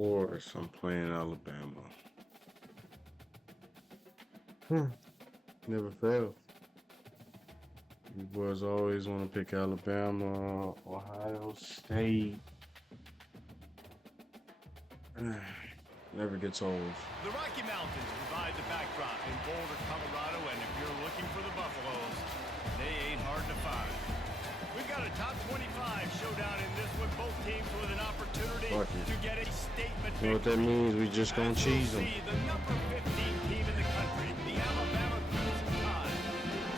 course, I'm playing Alabama. Never fails. You boys always want to pick Alabama, Ohio State. Never gets old. The Rocky Mountains provide the backdrop in Boulder, Colorado, and if you're looking for the Buffaloes, they ain't hard to find. We've got a top 25 showdown in this one. Both teams with an opportunity to get a statement victory. You know what that means? We just gonna cheese them. The number 15 team in the country, the Alabama Crimson Tide,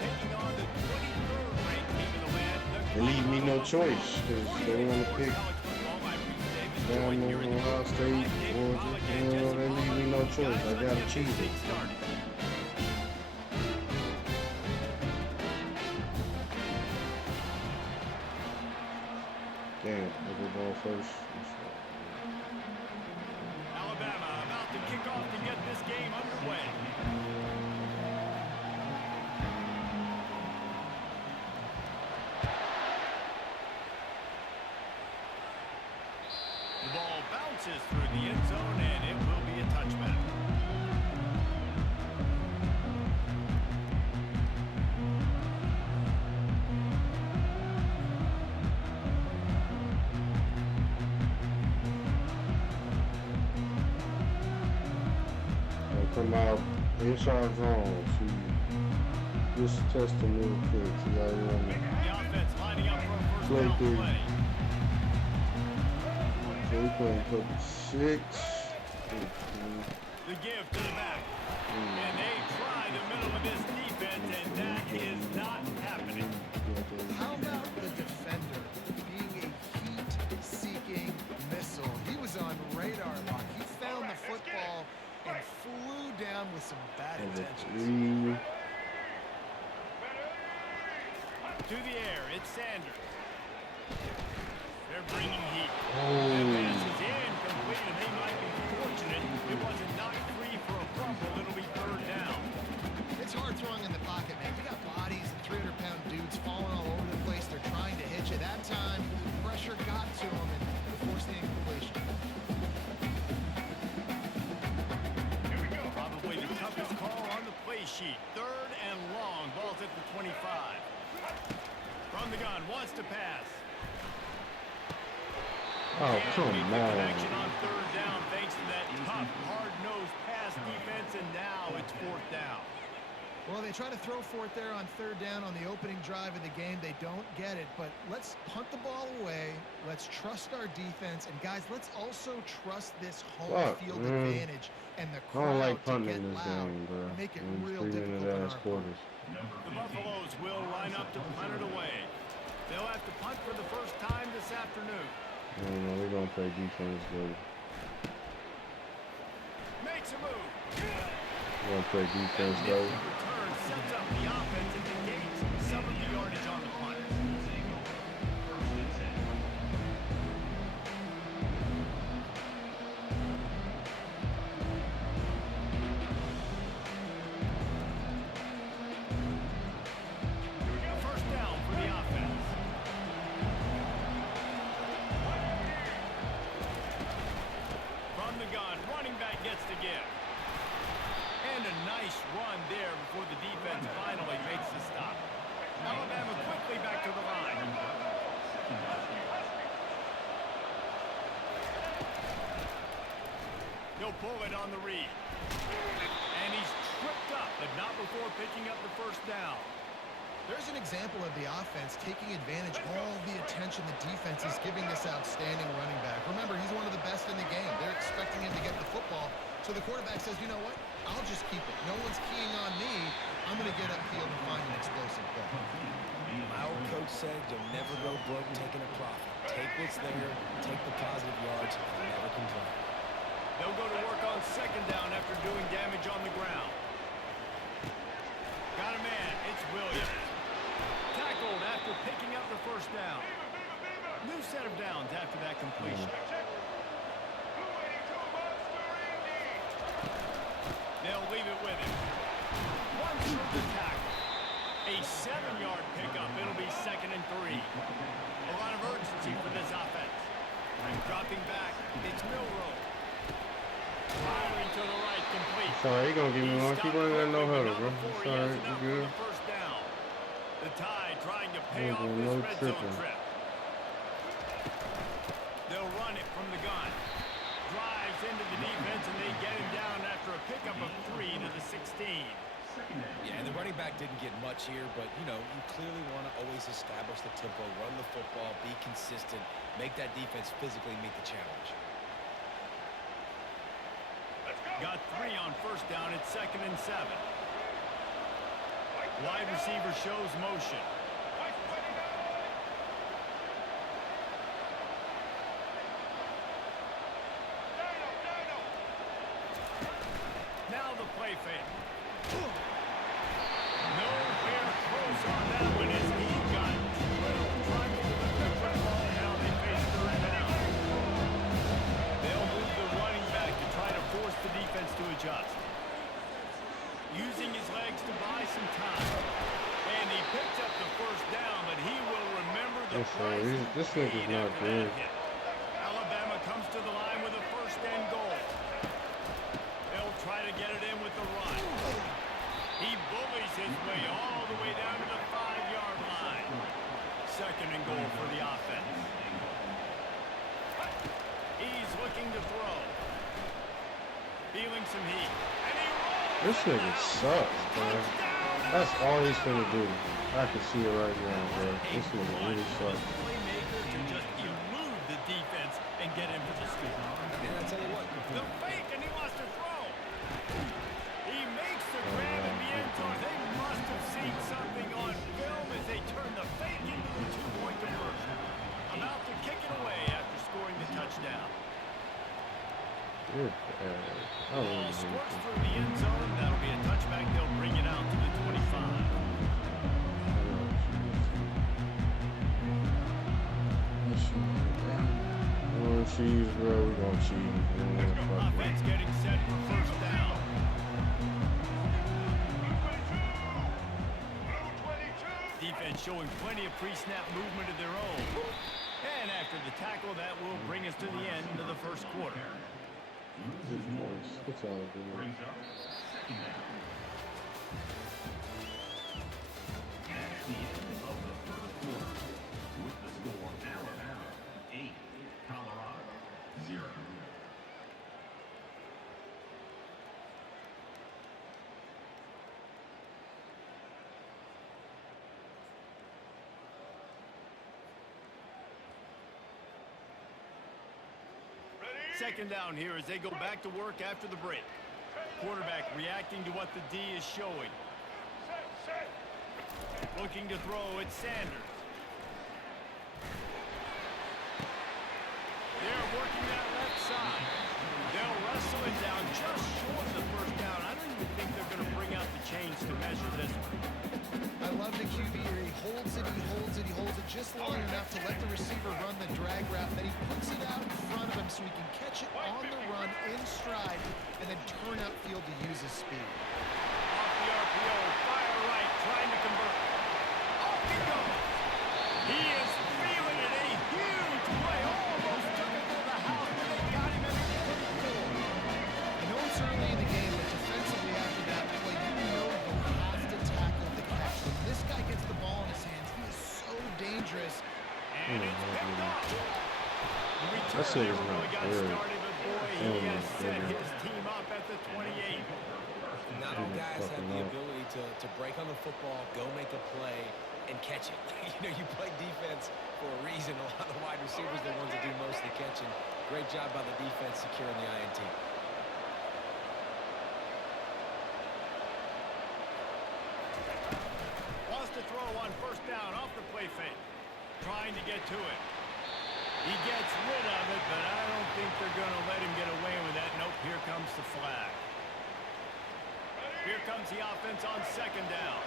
taking on the 23rd ranked team in the land. They leave me no choice because they want to pick Alabama, Ohio State, Georgia. You know, they leave me no choice. I gotta cheese it. Damn, every ball first. Alabama about to kick off to get this game underway. The ball bounces through the end zone, and it will be a touchback. Come out inside zone. See, just test them real quick. See how you want The offense lining up for a first play down through. play. So we playing cover 6. The give to the back. And they try the middle of this defense, and that is not happening. How about the defender being a heat-seeking missile? He was on radar lock. He found the football and flew down with some bad intentions. To the air, it's Sanders. They're bringing heat. Oh. The pass is incomplete, and they might be fortunate it wasn't knocked free for a fumble. It'll be third down. It's hard throwing in the pocket, man. You got bodies and 300-pound dudes falling all over the place. They're trying to hit you. That time, pressure got to them and forced the incompletion. Probably the toughest call on the play sheet. Third and long. Ball's at the 25. From the gun, wants to pass. Oh, come on. Connection on third down thanks to that tough, hard-nosed pass defense, and now it's fourth down. Well, they try to throw for it there on third down on the opening drive of the game. They don't get it, but let's punt the ball away. Let's trust our defense. And, guys, let's also trust this home field advantage and the crowd to get loud and make it real difficult on our quarters. The Buffaloes will line up to punt it away. They'll have to punt for the first time this afternoon. I don't know. We're going to play defense, though. Makes a move. We're going to play defense, though. Return sets up the offense and negates some of the yardage on the punt. First down for the offense. From the gun, running back gets the give. And a nice run there before the defense finally makes the stop. Alabama quickly back to the line. He'll pull it on the read. And he's tripped up, but not before picking up the first down. There's an example of the offense taking advantage of all the attention the defense is giving this outstanding running back. Remember, he's one of the best in the game. They're expecting him to get the football. So the quarterback says, you know what? I'll just keep it. No one's keying on me. I'm going to get upfield and find an explosive play. Our coach said you'll never go broke taking a profit. Take what's there, take the positive yards, and never complain. They'll go to work on second down after doing damage on the ground. Got a man. It's Williams. Tackled after picking up the first down. New set of downs after that completion. They'll leave it with him. One through the tackle. A 7-yard pickup. It'll be 2nd and 3. A lot of urgency for this offense. Dropping back, it's Milrow. Sorry, he gonna give me one. Keep running that no huddle, bro. Sorry, you good. The Tide trying to pay Ain't off doing this no red zone tripping. trip. They'll run it from the gun. Drives into the defense, and they get him down after a pickup of 3 to the 16. Yeah, and the running back didn't get much here, but, you know, you clearly want to always establish the tempo, run the football, be consistent, make that defense physically meet the challenge. Got 3 on first down. It's 2nd and 7. Wide receiver shows motion. Now the play fake. Nowhere close on that one as he got drilled trying to lift the football. Now they face 3rd down. They'll move the running back to try to force the defense to adjust. Using his legs to buy some time. And he picks up the 1st down, but he will remember the price. This nigga's not good. Alabama comes to the line with a 1st and goal. They'll try to get it in with the run. He bullies his way all the way down to the 5-yard line. 2nd and goal for the offense. He's looking to throw. Feeling some heat. And he rolls. This nigga sucks, man. That's all he's finna do. I can see it right now, bro. This nigga really sucks. Playmaker to just elude the defense and get him to the score. And I tell you what, The fake, and he wants to throw. He makes the grab in the end zone. They must have seen something on film as they turn the fake into the 2-point conversion. About to kick it away after scoring the touchdown. You're bad. I don't Ball even squirts think. through the end zone. That'll be a touchback. They'll bring it out to the 25. We're gonna cheese, bro. We're gonna cheese. Offense getting set for 1st down. Defense showing plenty of pre-snap movement of their own. And after the tackle, that will bring us to the end of the 1st quarter. It's all good. Second down here as they go back to work after the break. Quarterback reacting to what the D is showing. Looking to throw, it's Sanders. They're working that left side. They'll wrestle it down just short of the 1st down. I don't even think they're going to bring out the chains to measure this one. I love the QB here. He holds it, he holds it, he holds it just long enough to let the receiver run the drag route. Then he puts it out in front of him so he can catch it on the run in stride and then turn upfield to use his speed. Off the RPO, fire right, trying to convert. Off he goes. He is feeling it. A huge play. Almost took it to the house, but they got him and he put it forward. I know it's early in the game, but defensively after that play, you know you have to tackle the catch. When this guy gets the ball in his hands, he is so dangerous. And it's picked off. That shit is not got good. started, but boy, he has set his team up at the 28. not all guys have the ability to break on the football, go make a play, and catch it. You know, you play defense for a reason. A lot of the wide receivers are the ones that do most of the catching. Great job by the defense securing the INT. Wants to throw on 1st down off the play fake. Trying to get to it. He gets rid of it, but I don't think they're going to let him get away with that. Nope, here comes the flag. Here comes the offense on 2nd down.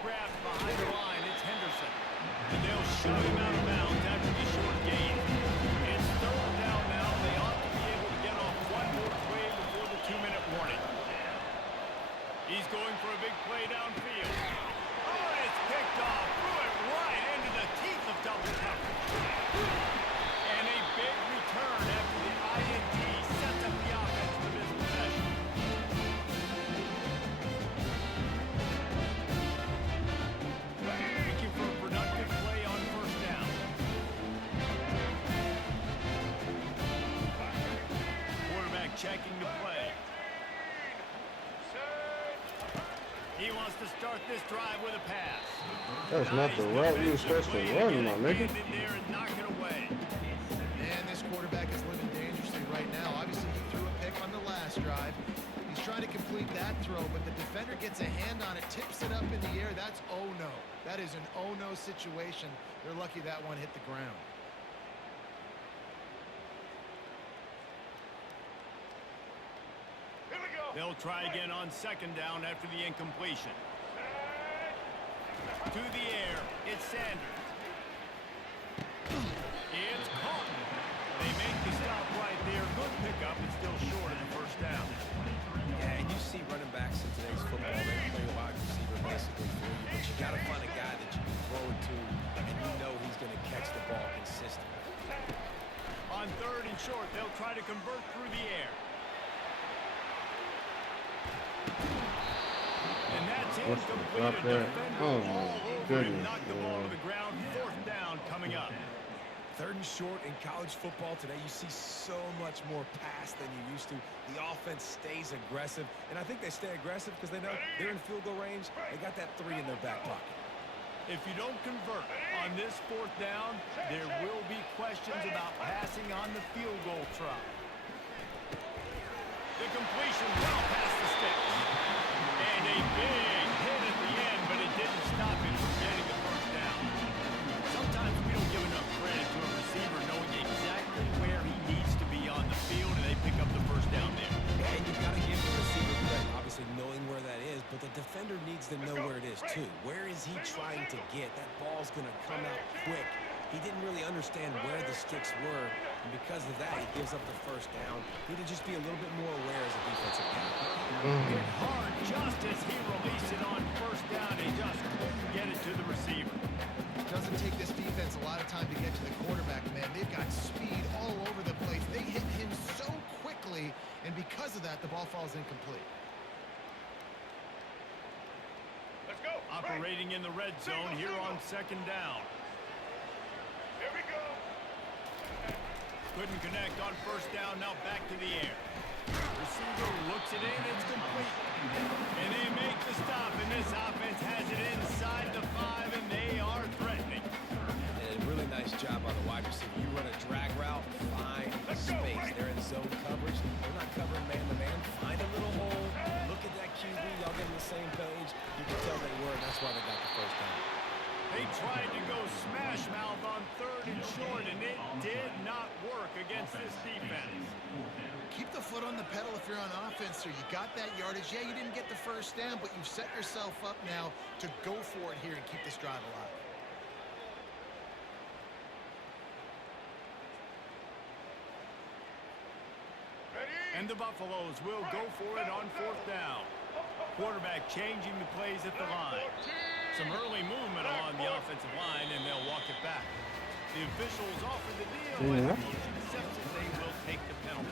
Grabbed behind the line, it's Henderson. And they'll shut him out of bounds after the short gain. It's 3rd down now. They ought to be able to get off one more play before the 2-minute warning. He's going for a big play downfield. Oh, and it's picked off. Threw it right into the teeth of double coverage. And a big He wants to start this drive with a pass. That's not the route we were supposed to run, my nigga. In there and knock it away. Man, this quarterback is living dangerously right now. Obviously, he threw a pick on the last drive. He's trying to complete that throw, but the defender gets a hand on it, tips it up in the air. That's oh-no. That is an oh-no situation. They're lucky that one hit the ground. They'll try again on second down after the incompletion. To the air, it's Sanders. It's caught. They make the stop right there. Good pickup, but still short of the first down. Yeah, and you see running backs in today's football, they play a wide receiver basically for you, but you got to find a guy that you can throw it to, and you know he's going to catch the ball consistently. On third and short, they'll try to convert through the air. And that's incomplete. A defender all over him, knocked the ball to the ground. Fourth down coming up. Third and short in college football today, you see so much more pass than you used to. The offense stays aggressive, and I think they stay aggressive because they know they're in field goal range. They got that 3 in their back pocket. If you don't convert on this fourth down, there will be questions about passing on the field goal try. The completion well past the sticks. And a big hit at the end, but it didn't stop him from getting the first down. Sometimes we don't give enough credit to a receiver knowing exactly where he needs to be on the field, and they pick up the first down there. Yeah, and you've got to give the receiver credit, obviously knowing where that is, but the defender needs to know where it is too. Where is he trying to get? That ball's going to come out quick. He didn't really understand where the sticks were, and because of that, he gives up the first down. He need to just be a little bit more aware as a defensive back. Hit hard just as he released it on first down. He just couldn't get it to the receiver. It doesn't take this defense a lot of time to get to the quarterback, man. They've got speed all over the place. They hit him so quickly, and because of that, the ball falls incomplete. Let's go. Operating in the red zone here on second down. Here we go. Couldn't connect on first down. Now back to the air. Receiver looks it in. It's complete. And they make the stop. And this offense has it inside the 5, and they are threatening. And a really nice job on the wide receiver. You run a drag route, find space. They're in zone coverage. They're not covering man-to-man. Find a little hole. Look at that QB. Y'all get on the same page. You can tell they were, and that's why they got the first down. They tried to go smash mouth on third and short, and it did not work against this defense. Keep the foot on the pedal if you're on offense, sir. You got that yardage. Yeah, you didn't get the first down, but you've set yourself up now to go for it here and keep this drive alive. And the Buffaloes will go for it on fourth down. Quarterback changing the plays at the line. Some early movement along the offensive line, and they'll walk it back. The officials offer the deal, and he accepts it. They will take the penalty.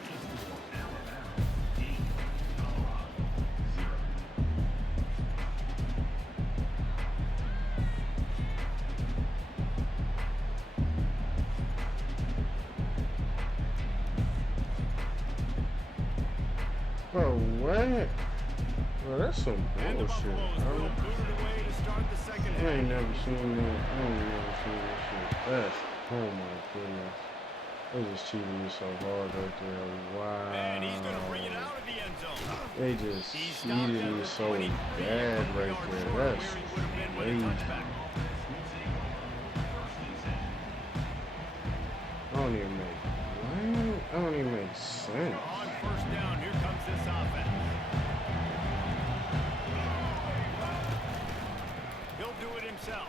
Bro, what? Bro, that's some bullshit, bro. I ain't never seen that. I ain't never seen that shit. That's, oh my goodness. They just cheated me so hard right there. Wow. And he's going to bring it out of the end zone. They just cheated me so bad right there. That's crazy. I don't even make sense. On first down, here comes this offense. He'll do it himself.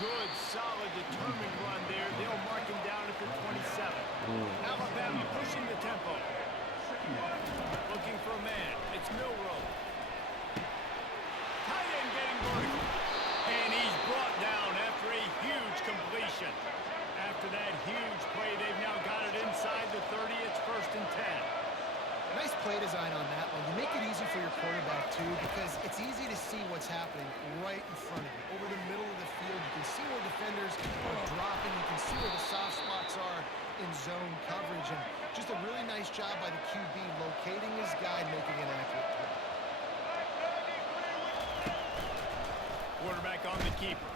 Good, solid, determined run there. They'll mark him down at the 27. Alabama pushing the tempo. Looking for a man. It's Milrow. Tight end getting vertical. And he's brought down after a huge completion. After that huge play, they've now got it inside the 30. It's first and 10. Nice play design on that one. You make it easy for your quarterback, too, because it's easy to see what's happening right in front of you. Over the middle of the field, you can see where defenders are dropping. You can see where the soft spots are in zone coverage. And just a really nice job by the QB locating his guy, making an accurate play. Quarterback on the keeper.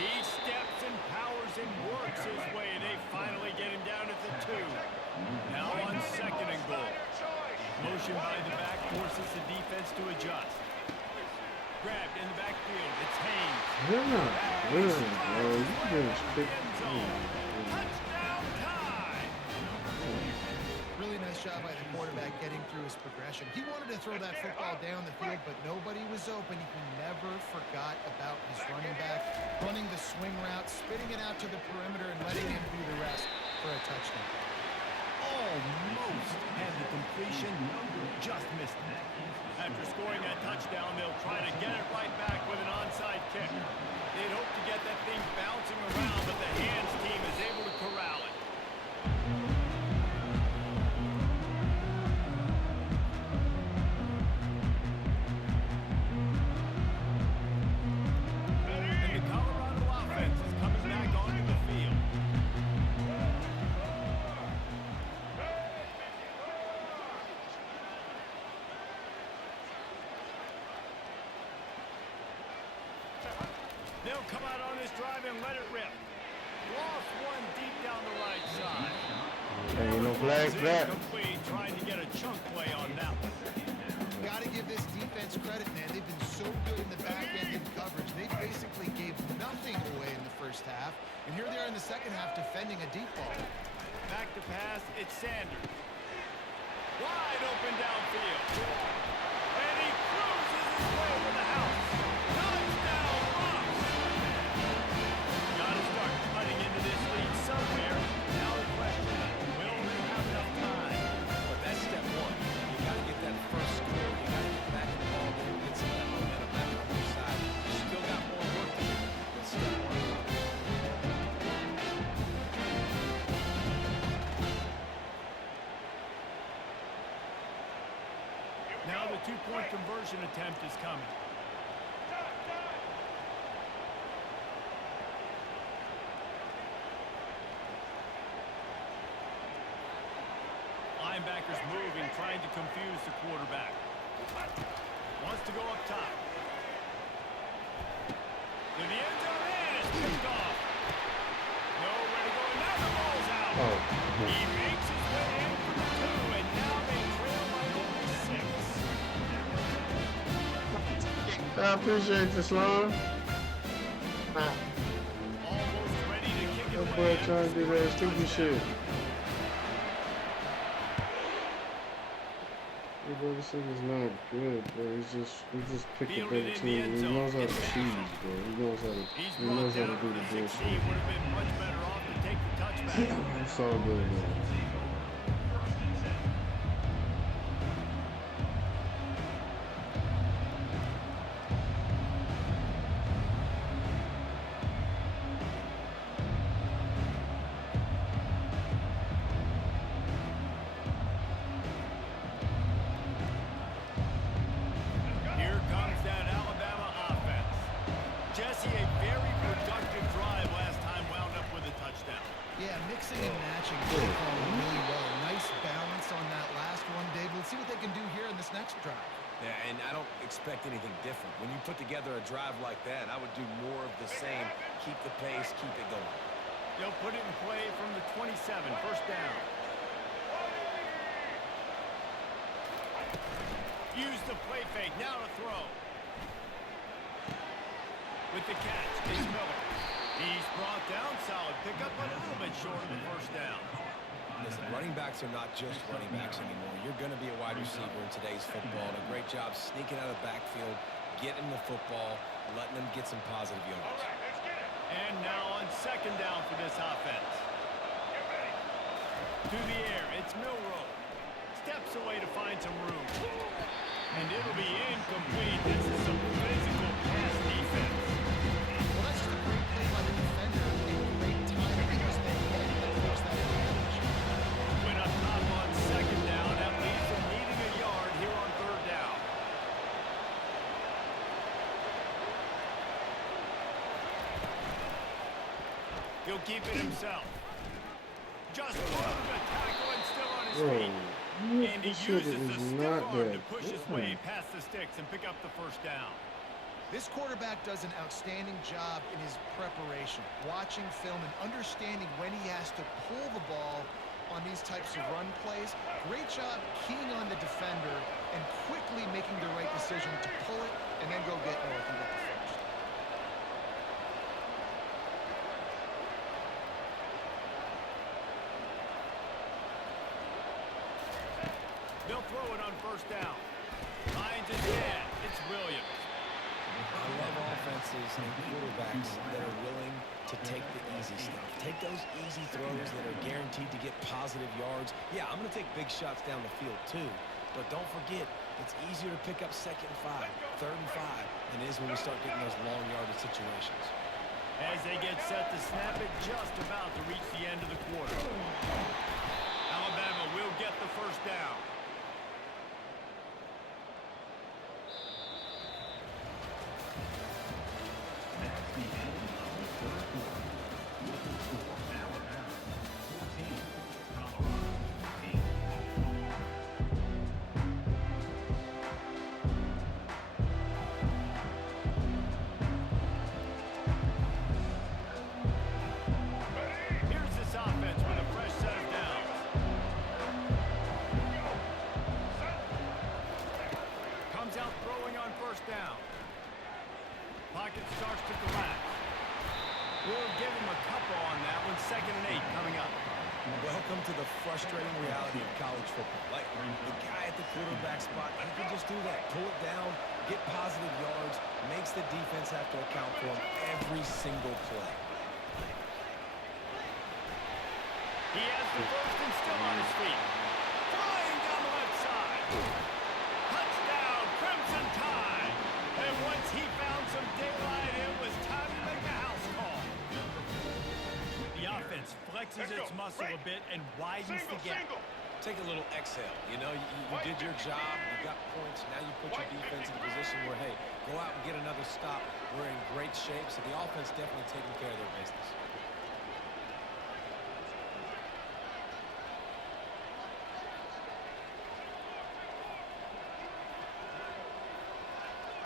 He steps and powers and works his way. They finally get him down at the 2. Now on 2nd and goal. Motion by the back forces the defense to adjust. Grabbed in the backfield. It's Haynes. They're not good, bro. You just picked Touchdown time. Really nice job by the quarterback getting through his progression. He wanted to throw that football down the field, but nobody was open. He never forgot about his running back, running the swing route, spitting it out to the perimeter, and letting him do the rest for a touchdown. Almost had the completion, just missed it. After scoring that touchdown, they'll try to get it right back with an onside kick. They'd hope to get that thing bouncing around, but the hands team is able to corral it. And the Colorado offense is coming back onto the field. They'll come out on this drive and let it rip. Lost one deep down the right side. Hey, no flags back. Incomplete, trying to get a chunk play on that one. Got to give this defense credit, man. They've been so good in the back end in coverage. They basically gave nothing away in the first half, and here they are in the second half defending a deep ball. Back to pass, it's Sanders. Wide open downfield. And he cruises his way to the house. Touchdown, Bucks! Gotta start cutting into this lead somewhere. Now the question, will they have enough time? But that's step one. You got to get that first score. You got to get back in the ball game, get some of that momentum back on your side. You still got more work to do, but step one. Now the two-point conversion attempt is coming. Linebackers moving, trying to confuse the quarterback. Wants to go up top. To the end zone, and it's picked off. Nowhere to go, and now the ball's out. Oh. He makes his way in for the 2, and now they trail by only 6. I appreciate this, Lon. Almost ready to kick it That away. boy trying to do that stupid shit. Hey, bro, this nigga's not good, bro. He's just picked a better team. He knows how to cheese, bro. He knows how to do the bullshit. Would have been much better off to take the touchback. It's all good, man. Here comes that Alabama offense. Jesse, a very productive drive last time, wound up with a touchdown. Yeah, mixing and matching play calling really well. Nice balance on that last one, Dave. Let's see what they can do here in this next drive. Yeah, and I don't expect anything different. When you put together a drive like that, I would do more of the same. Keep the pace, keep it going. They'll put it in play from the 27, first down. Use the play fake, now to throw. With the catch, it's Miller. He's brought down, solid pickup, but a little bit short of the first down. Listen, running backs are not just running backs anymore. You're going to be a wide receiver in today's football. And a great job sneaking out of the backfield, getting the football, letting them get some positive yards. And now on second down for this offense. To the air, it's Milroe. Steps away to find some room. And it'll be incomplete. This is some physical pass defense. Well, that's just a great play by the defender and great timing because they had to force that advantage. Went up top on second down. That leaves them needing a yard here on third down. He'll keep it himself. Just broke the tackle and still on his feet. And he This shit uses the is stiff not arm that to push his good. way past the sticks and pick up the first down. This quarterback does an outstanding job in his preparation, watching film and understanding when he has to pull the ball on these types of run plays. Great job keying on the defender and quickly making the right decision to pull it and then go get north and get the first. They'll throw it on first down. Finds his man. It's Williams. I love offenses and quarterbacks that are willing to take the easy stuff. Take those easy throws that are guaranteed to get positive yards. Yeah, I'm going to take big shots down the field too. But don't forget, it's easier to pick up 2nd and 5, 3rd and 5 than it is when we start getting those long yardage situations. As they get set to snap it, just about to reach the end of the quarter. Alabama will get the first down. Here's this offense with a fresh set of downs. Comes out throwing on first down. Pocket starts to collapse. We'll give him a couple on that one. 2nd and 8 coming up. Welcome to the frustrating reality of college football. Like, the guy at the quarterback spot, he can just do that. Pull it down, get positive yards, makes the defense have to account for him every single play. He has the first and still on his feet. Flying down the left side. Touchdown, Crimson Tide. And once he found some daylight, it was time to make a house call. The offense flexes its muscle a bit and widens the gap. Take a little exhale. You know, you did your job, you got points, now you put your defense in a position where, hey, go out and get another stop. We're in great shape, so the offense definitely taking care of their business.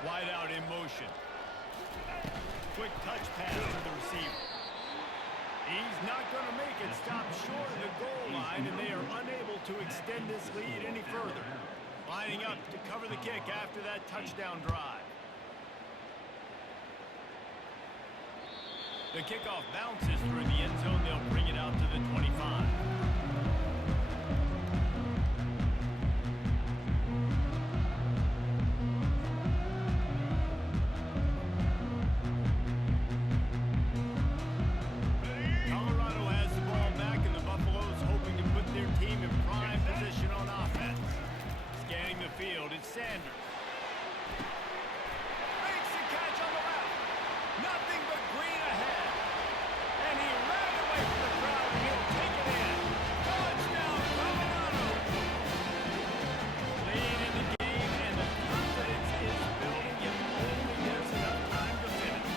Wide out in motion. Quick touch pass to the receiver. He's not going to make it. Stop short of the goal line, and they are unable to extend this lead any further. Lining up to cover the kick after that touchdown drive. The kickoff bounces through the end zone. They'll bring it out to the 25. It's Sanders. Makes the catch on the left. Nothing but green ahead. And he ran away from the crowd, and he'll take it in. Touchdown, Colorado. Lead in the game, and the confidence is building. If only there's enough time to finish.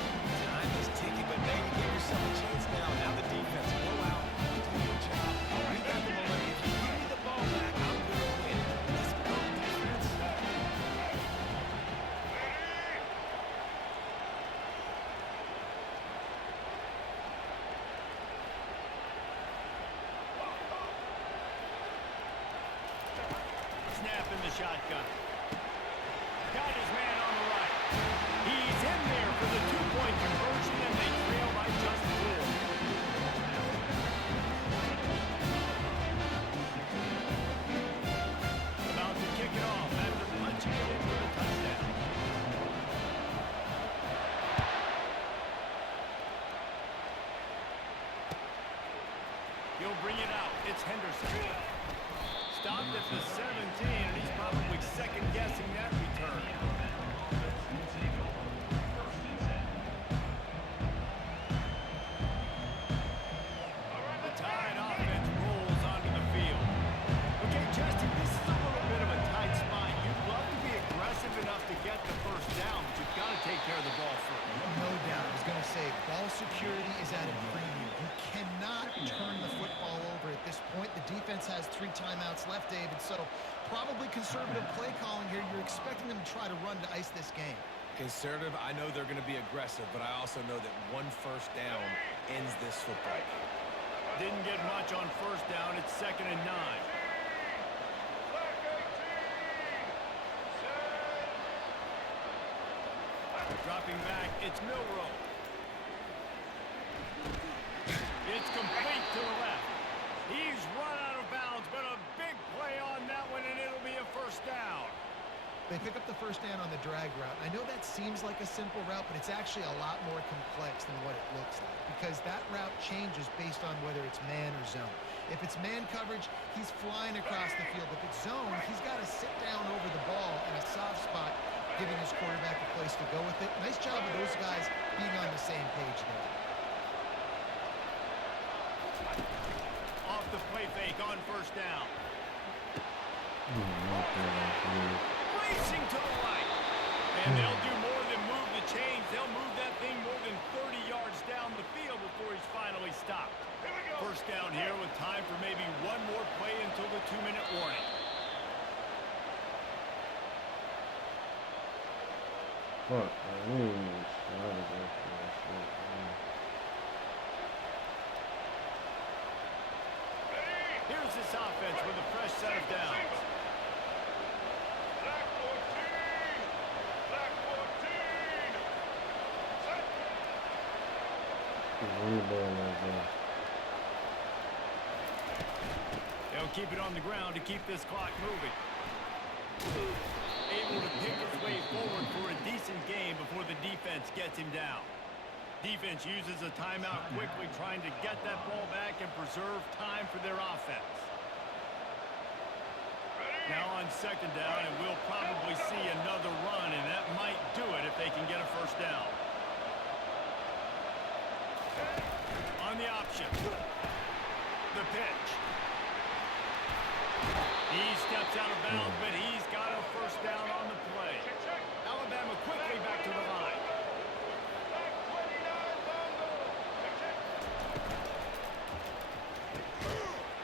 Time is ticking, but maybe give yourself a chance now. Now the defense, go out, do your job. We got the momentum. If you give me the ball back, I'm going to win. Let's go, defense. Snap in the shotgun. Got his man on the right. He's in there for the two-point conversion, and they trail by just 4. About to kick it off after punching it in for a touchdown. He'll bring it out. It's Henderson. Stopped at the 17, and he's probably second-guessing that return. The Tide offense rolls onto the field. Okay, Justin, this is a little bit of a tight spot. You'd love to be aggressive enough to get the first down, but you've got to take care of the ball first. No doubt. I was going to say, ball security is at a premium. You cannot turn the football over at this point. The defense has 3 timeouts left, David, so probably conservative play calling here. You're expecting them to try to run to ice this game. Conservative, I know they're going to be aggressive, but I also know that one first down ends this football game. Didn't get much on first down. It's 2nd and 9. Dropping back, it's Milrow. It's complete to the left. He's run out of bounds, but a big play on that one, and it'll be a first down. They pick up the first down on the drag route. I know that seems like a simple route, but it's actually a lot more complex than what it looks like because that route changes based on whether it's man or zone. If it's man coverage, he's flying across the field. If it's zone, he's got to sit down over the ball in a soft spot, giving his quarterback a place to go with it. Nice job of those guys being on the same page there. Off the play fake on first down. Racing to the right. And they'll do more than move the chains. They'll move that thing more than 30 yards down the field before he's finally stopped. First down here with time for maybe one more play until the 2-minute warning. Fuck, I didn't even try to go for that shit, man. Here's this offense with a fresh set of downs. Run the ball like that. They'll keep it on the ground to keep this clock moving. Able to pick his way forward for a decent game before the defense gets him down. Defense uses a timeout quickly, trying to get that ball back and preserve time for their offense. Now on 2nd down, and we'll probably see another run, and that might do it if they can get a first down. On the option. The pitch. He steps out of bounds, but he's got a first down on the play. Alabama quickly back to the line.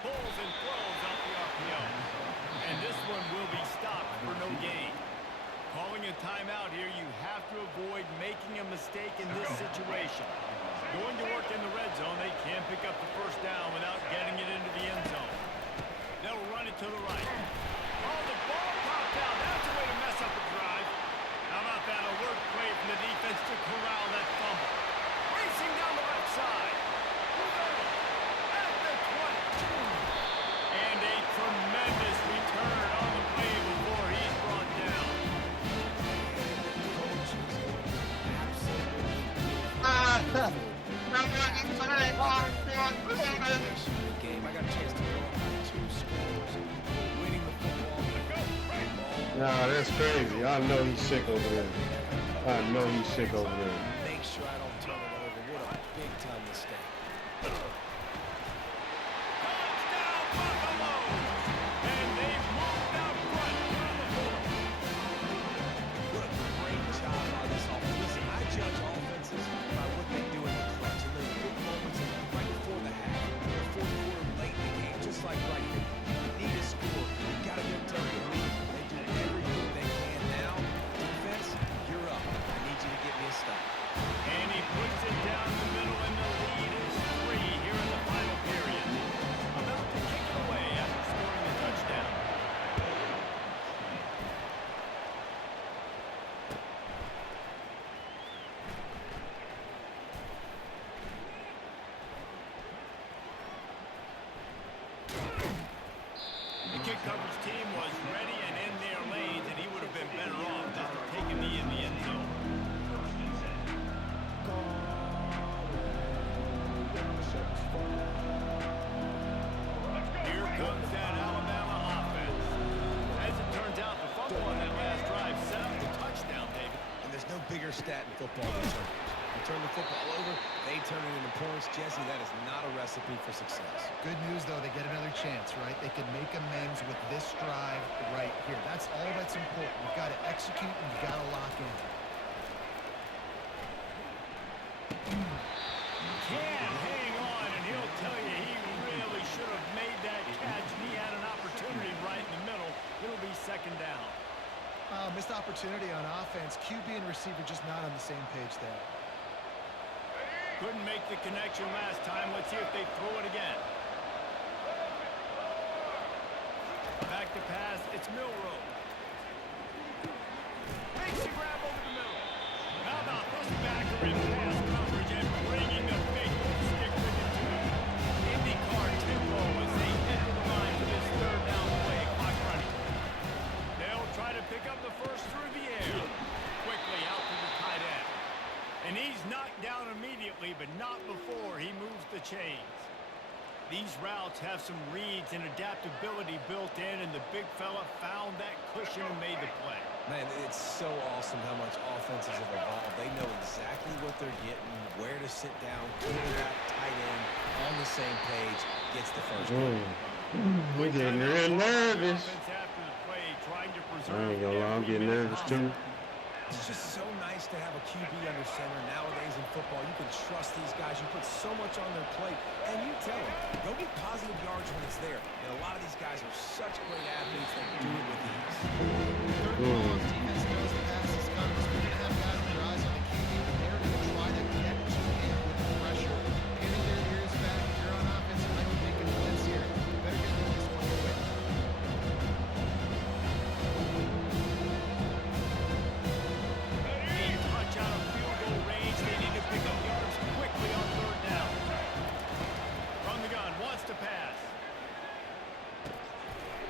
Pulls and throws out the RPO. And this one will be stopped for no gain. Calling a timeout here, you have to avoid making a mistake in this situation. Going to work in the red zone, they can't pick up the first down without getting it into the end zone. They'll run it to the right. Oh, the ball popped out. That's a way to mess up a drive. How about that alert play from the defense to corral that fumble? Racing down the left side. At the 20. And a tremendous return on the play before he's brought down. Game, I got a chance to go on 2 scores, winning the football. Nah, that's crazy. I know he's sick over there. I know he's sick over there. Make sure I don't turn it over. What a big-time mistake. Touchdown, Buffalo! And they've moved out front from the board. What a great job by this offense. Listen, I judge offenses by what they do in the clutch. And there's big moments right before the half, the fourth quarter, late in the game, just like right here. You need to score. You got to go take the lead. They do everything they can now. Defense, you're up. I need you to get me a stop. And he puts it down the middle, and the lead is 3 here in the final period. About to kick it away after scoring the touchdown. The kick coverage team was ready and in their lanes, and he would have been better off just to take a knee in the end zone. Here comes that Alabama offense. As it turns out, the fumble on that last drive set up the touchdown, David. And there's no bigger stat in football than turnovers. You turn the football over, they turn it into points. Jesse, that is not a recipe for success. Good news, though, they get another chance, right? They can make amends with this drive right here. That's all that's important. You've got to execute and you've got to lock in. Can hang on, and he'll tell you he really should have made that catch, and he had an opportunity right in the middle. It'll be 2nd down. Missed opportunity. opportunity on offense. QB and receiver just not on the same page there. Couldn't make the connection last time. Let's see if they throw it again. Back to pass. It's Milrow. Makes the grab over the middle. How about this backer in pass coverage and bringing the big stick with it too. IndyCar tempo as they head to the line for this third down play. Clock running. They'll try to pick up the first through the air. Quickly out to the tight end. And he's knocked down immediately, but not before he moves the chains. These routes have some reads and adaptability built in, and the big fella found that cushion and made the play. Man, it's so awesome how much offenses have evolved. They know exactly what they're getting, where to sit down, quarterback, tight end, on the same page, gets the first down. We're getting real nervous. After the play, trying to preserve I ain't gonna lie, I'm getting nervous too. It's just so nice to have a QB under center. Nowadays in football, you can trust these guys. You put so much on their plate, and you tell them, go get positive yards when it's there. And a lot of these guys are such great athletes, they do it with ease. Third and long, defense knows the pass is coming, so you're going to have guys with their eyes on the QB, but they're going to try to get to him with the pressure. Getting their ears back. If you're on offense, you might be making a blitz here. You better get through this one quick. Touch out of field goal range. They need to pick up yards quickly on third down. From the gun, wants to pass.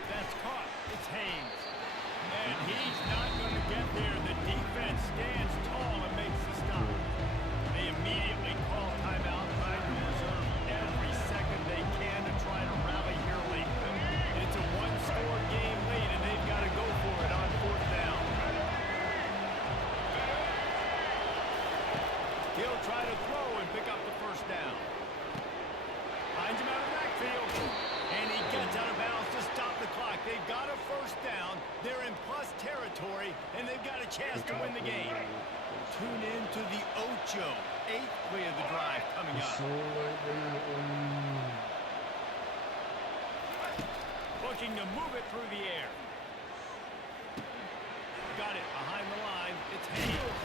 That's caught. It's Haynes. And he's not going to get there. The defense stands tall and makes the stop. They immediately call timeout, trying to reserve every second they can to try to rally here late. It's a one-score game late, and they've got to go for it on fourth down. He'll try to throw and pick up the first down. Finds him out of the backfield. And he gets out of bounds to stop the clock. They've got a first down. They're in plus territory, and they've got a chance to win the game. Tune in to the Ocho. 8th play of the drive coming up. Looking to move it through the air. Got it behind the line. It's Haynes.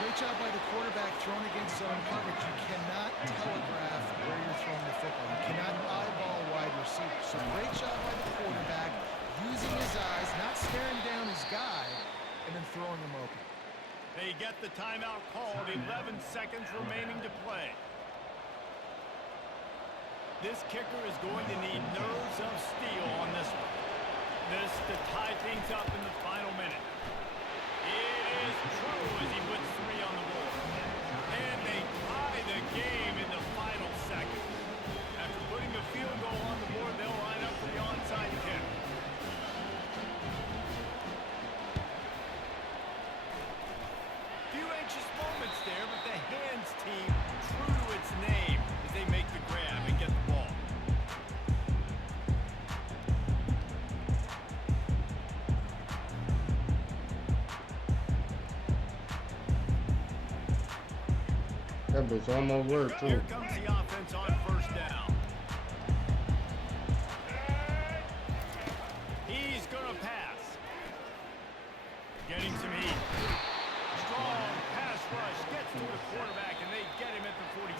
Great job by the quarterback throwing against zone coverage. You cannot telegraph where you're throwing the football. You cannot eyeball wide receiver. So great job by the quarterback using his eyes, not staring down his guy, and then throwing him open. They get the timeout called. 11 seconds remaining to play. This kicker is going to need nerves of steel on this one. This to tie things up in the final minute. It is true as he puts 3 on the board. And they tie the game in the final seconds. After putting a field goal on the board, they'll line up for the onside kick. Few anxious moments there, but the hands team true to its name as they make the grab and get the ball. That bitch almost worked too. Here comes the offense on first down. He's going to pass. Getting some heat. Strong pass rush. Gets to the quarterback, and they get him at the 46.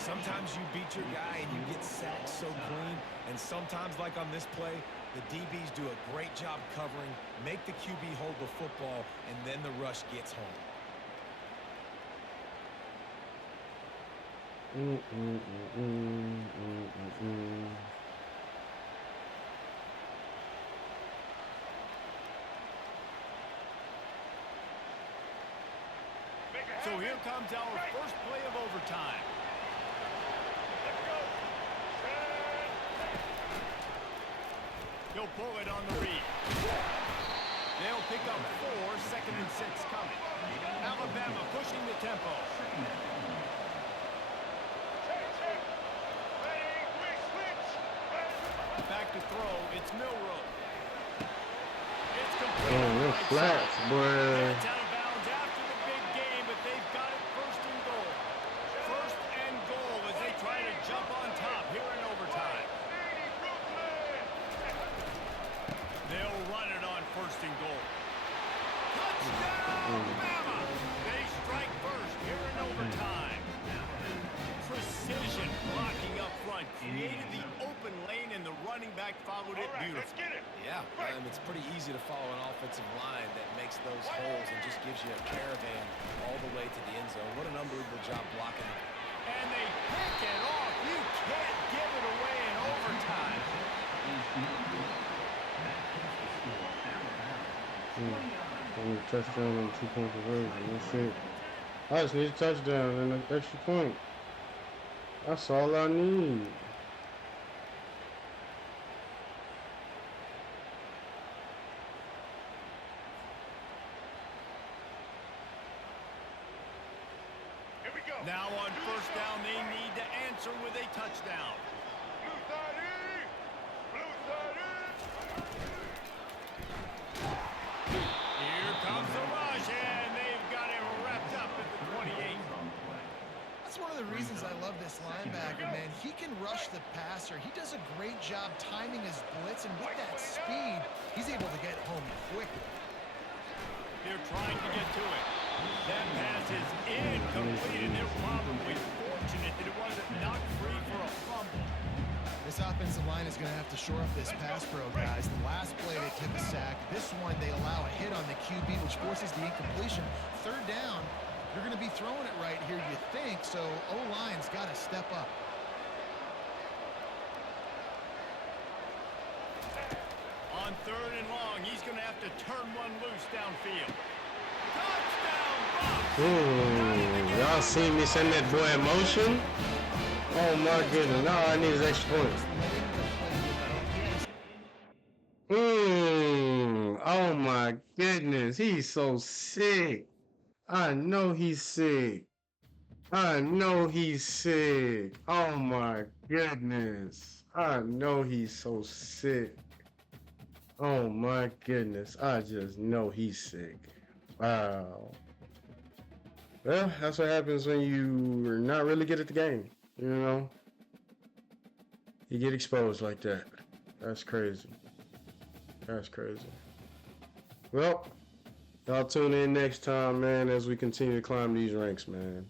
Sometimes you beat your guy and you get sacked so clean, and sometimes, like on this play, the DBs do a great job covering, make the QB hold the football, and then the rush gets home. So here comes our first play of overtime. He'll pull it on the read. They'll pick up 4, 2nd and 6 coming. Alabama pushing the tempo. Back to throw. It's Milrow. It's complete. Damn, them flats, boy. It's out of bounds after the big game, but they've got it first and goal. First and goal as they try to jump on top here in overtime. They'll run it on first and goal. quarterback followed it beautifully. Yeah, it's pretty easy to follow an offensive line that makes those holes and just gives you a caravan all the way to the end zone. What an unbelievable job blocking it. And they pick it off. You can't give it away in overtime. Touchdown on 2-point conversion. That's it. I just need a touchdown and an extra point. That's all I need. Now on first down, they need to answer with a touchdown. Here comes the rush, and they've got it wrapped up at the 28. That's one of the reasons I love this linebacker, man. He can rush the passer. He does a great job timing his blitz, and with that speed, he's able to get home quickly. They're trying to get to it. That pass is incomplete, and they're probably fortunate that it wasn't knocked free for a fumble. This offensive line is going to have to shore up this pass pro, guys. The last play they took a sack. This one they allow a hit on the QB, which forces the incompletion. Third down, you're going to be throwing it right here, you think, so O-line's got to step up. On third and long, he's going to have to turn one loose downfield. Y'all seen me send that boy in motion? Oh my goodness, now I need his extra point. Oh my goodness, he's so sick. I know he's sick. I know he's sick. Oh my goodness. I know he's so sick. Oh my goodness, I just know he's sick. Wow. Well, that's what happens when you are not really good at the game, you know? You get exposed like that. That's crazy. That's crazy. Well, y'all tune in next time, man, as we continue to climb these ranks, man.